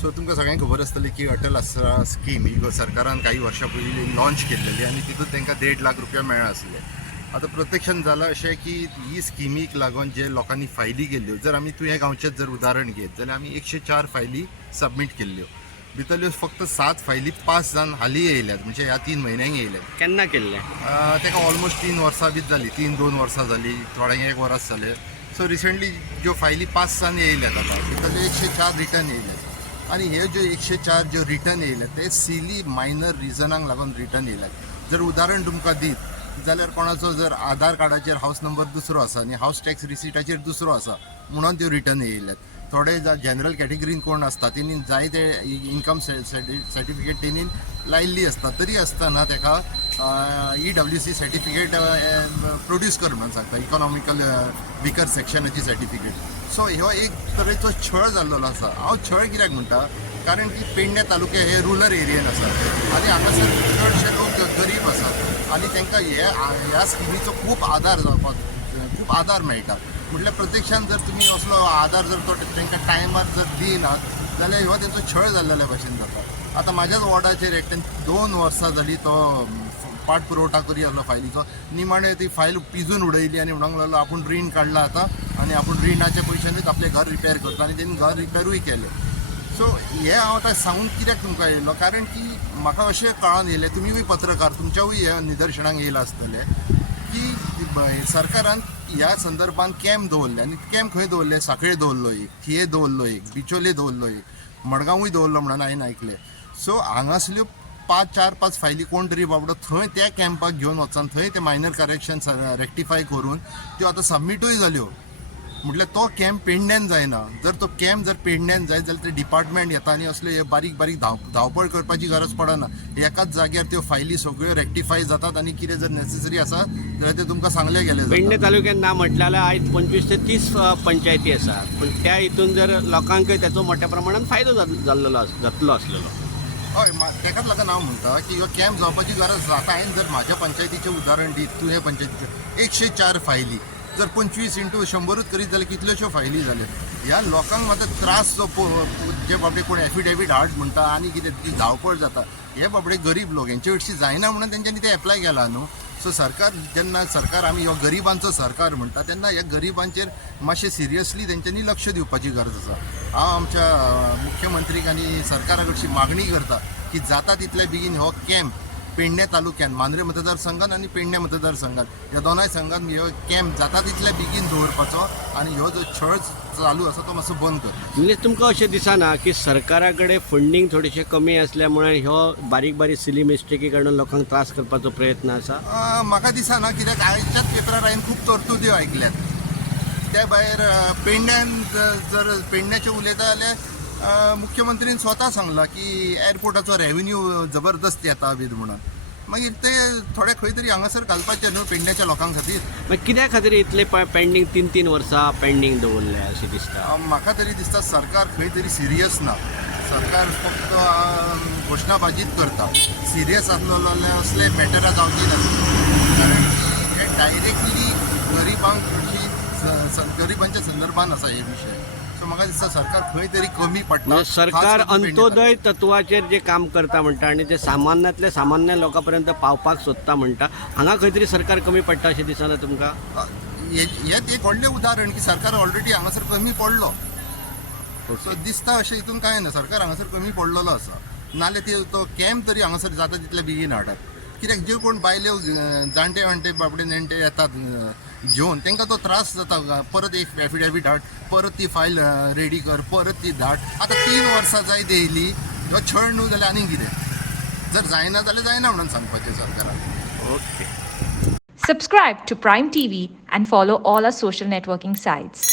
So तुमकां सगळ्यांक खबर आसतली की अटल आसरा स्कीम ही सरकारान काही वर्सां पयलीं लॉन्च केल्लेली आणि तितून तांकां 1.5 लाख रुपया मेळ्ळा आसले. आतां प्रत्यक्षान जालां अशें की ही स्किमीक लागून जे लोकांनी फायली केल्ल्यो, जर आमी तुवें गांवचेच जर उदाहरण घेत जाल्यार आमी 104 फायली सबमीट केल्ल्यो. भितरल्यो फक्त 7 फायली पास जावन हालीं येयल्यात, म्हणजे ह्या 3 म्हयन्यांक येयल्यात. केन्ना केल्ले? ताका ऑलमोस्ट 3 वर्सां बीच जाली, 2 वर्सां जाली, थोड्यांक 1 वरस जालें. सो रिसंटली ज्यो फायली पास जावन येयल्यात आतां भितरल्यो 104 रिटर्न येयल्यात. आणि हे ज्यो 104 ज्यो रिटर्न येयल्यात ते सिली मायनर रिजनाक लागून रिटर्न येयल्यात. जर उदाहरण तुमकां दीत जाल्यार कोणाचो जर आधार कार्डाचेर हावस नंबर दुसरो आसा आनी हावस टॅक्स रिसिटाचेर दुसरो आसा म्हणून त्यो रिटर्न येयल्यात. थोडे जनरल कॅटेगरीन कोण आसता तेणी जाय ते इन्कम सर्टिफिकेट तेणी लायिल्ली आसता, तरी आसतना ताका EWC सर्टिफिकेट प्रोड्यूस कर म्हणून सांगता, इकॉनॉमिकल विकर सेक्शनाची सर्टिफिकेट. सो ह्यो एक तरेचो छळ जाल्लो आसा. हांव छळ कित्याक म्हणटा, कारण की पेडणे तालुके हे रुरल एरियेन आसात आनी हांगासर चडशे लोक गरीब आसात आनी तांकां ह्या स्किमीचो खूब आदार खूब आदार मेळटा. म्हटल्यार प्रत्यक्षान जर तुमी असलो आदार जर तो तांकां टायमार जर दिनात जाल्यार हो तेंचो छळ जाल्ल्या भशेन जाता. आतां म्हाज्याच वॉर्डाचेर एकट्यान 2 वर्सां जालीं तो पाठपुरवठा करी आसलो फायलीचो. निमाणे ती फायल पिजून उडयली आनी म्हणूंक लागलो आपूण रीण काडला आतां आनी आपूण रिणाच्या पयशांनीच आपलें घर रिपेर करता, आनी तेणी घर रिपेरूय केलें. सो हे हांव आतां सांगून कित्याक तुमकां येयलो, कारण की म्हाका अशें कळून येयलें, तुमीय पत्रकार, तुमच्यावूय हे निदर्शनाक येयला आसतलें की सरकारान ह्या संदर्भान कॅम्प दवरले. आनी कॅम्प खंय दवरले? सांखळे दवरलो एक, थिये दवरलो एक, बिचोले दवरलो एक, मडगांवूय दवरलो म्हणून हांवें आयकलें. सो हांगासल्यो 4-5 फायली कोण तरी बाबडो थंय त्या कॅम्पाक घेवन वचून थंय ते मायनर करेक्शन रेक्टिफाय करून त्यो आतां सबमीटूय जाल्यो. म्हटल्यार तो कॅम्प पेडण्यान जायना. जर तो कॅम्प जर पेडण्यान जायत जाल्यार ते डिपार्टमेंट येता आनी असले हे बारीक बारीक धांवपळ करपाची गरज पडना. एकाच जाग्यार त्यो फायली सगळ्यो रेक्टिफाय जातात आनी कितें जर नेसेसरी आसा जाल्यार ते तुमकां सांगलें गेलें. पेडणे तालुक्यात ना म्हटल्यार आयज 25 ते 30 पंचायती आसात, पण त्या हितून जर लोकांक त्याचो मोठ्या प्रमाणात फायदो जातलो आसलेलो. हय, ताकाच लागून हांव म्हणटा की ह्यो कॅम्प जावपाची गरज जाता. हांवें जर म्हाज्या पंचायतीचें उदाहरण दीत, तुवें पंचायतीचें 104 फायली जर 25 × 100 करीत जाल्यार कितल्योश्यो फायली जाल्यो. ह्या लोकांक मात्र त्रास जो जे बाबडे कोण एफिडेवीट हाड म्हणटा आनी कितें ती धांवपळ जाता, हे बाबडे गरीब लोक, हेंचे हरशीं जायना म्हणून तेंच्यांनी ते एप्लाय केला न्हू. सो जेन्ना सरकार आमी हो गरिबांचो सरकार म्हणटा तेन्ना ह्या गरिबांचेर मातशें सिरियसली तेंच्यांनी लक्ष दिवपाची गरज आसा. हांव आमच्या मुख्यमंत्रीक आनी सरकारा कडची मागणी करता की जाता तितले बेगीन हो कॅम्प पेडणे तालुक्यान, मांद्रे मतदारसंघात आनी पेडणे मतदारसंघात ह्या दोनाय संघात ह्यो कॅम्प जाता तितले बेगीन दवरपाचो आनी ह्यो जो छळ चालू आसा तो मातसो बंद करता. म्हणजे तुमकां अशें दिसना की सरकारा कडेन फंडींग थोडेशें कमी आसल्या मुळे ह्यो बारीक बारीक सिली मिस्टेकी कडून लोकांक त्रास करपाचो प्रयत्न आसा? म्हाका दिसना, कित्याक आयच्याच पेपरार हांवें खूब तरतुद्यो आयकल्यात. त्या भायर पेडण्यान जर पेडण्याचें उलयता जाल्यार मुख्यमंत्रीन स्वता सांगला की एअरपोर्टाचो रेव्हेन्यू जबरदस्त येता बीन म्हणून. मागीर ते थोडे खंय तरी हांगासर घालपाचे न्हू पेडण्याच्या लोकां खातीर. मागीर कित्या खातीर इतले पेंडींग 3 वर्सां पेंडींग दवरले अशें दिसता? म्हाका तरी दिसता सरकार खंय तरी सिरियस ना. सरकार फक्त घोशणाबाजीच करता. सिरियस आसलो जाल्यार असले मॅटरां जावची नासले, कारण हे डायरेक्टली गरिबांच्या संदर्भान आसा हे विशय. सो म्हाका दिसता सरकार खंय तरी कमी पडटा. सरकार अंत्योदय तत्वाचेर जे काम करता म्हणटा आनी ते सामान्यांतल्या सामान्य लोकां पर्यंत पावपाक सोदता म्हणटा, हांगा खंय तरी सरकार कमी पडटा अशें दिसना तुमकां? हें एक व्हडलें उदाहरण की सरकार ऑलरेडी हांगासर कमी पडलो. सो दिसता अशें हितून कांय ना, सरकार हांगासर कमी पडलेलो आसा. नाल्यार तो कॅम्प तरी हांगासर जाता तितले बेगीन हाडात. कित्याक जे कोण बायल्यो जाणटे बाबडे नेणटे येतात घेवन तांकां तो त्रास जाता. परत एक एफिडेवीट हाड, परत ती फायल रेडी कर, परत ती धाड. आतां 3 वर्सां जायत येयली, ह्यो छळ न्हू जाल्यार आनी कितें? जर जायना जाल्यार जायना म्हणून सांगपाचें सरकारान. Okay. Subscribe to Prime TV and follow all our social networking sites.